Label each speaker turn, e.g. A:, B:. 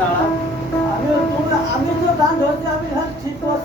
A: দাঁড়া।
B: আমি তোমরা আমি তো দান ধরছি আমি হ্যাঁ ঠিক করে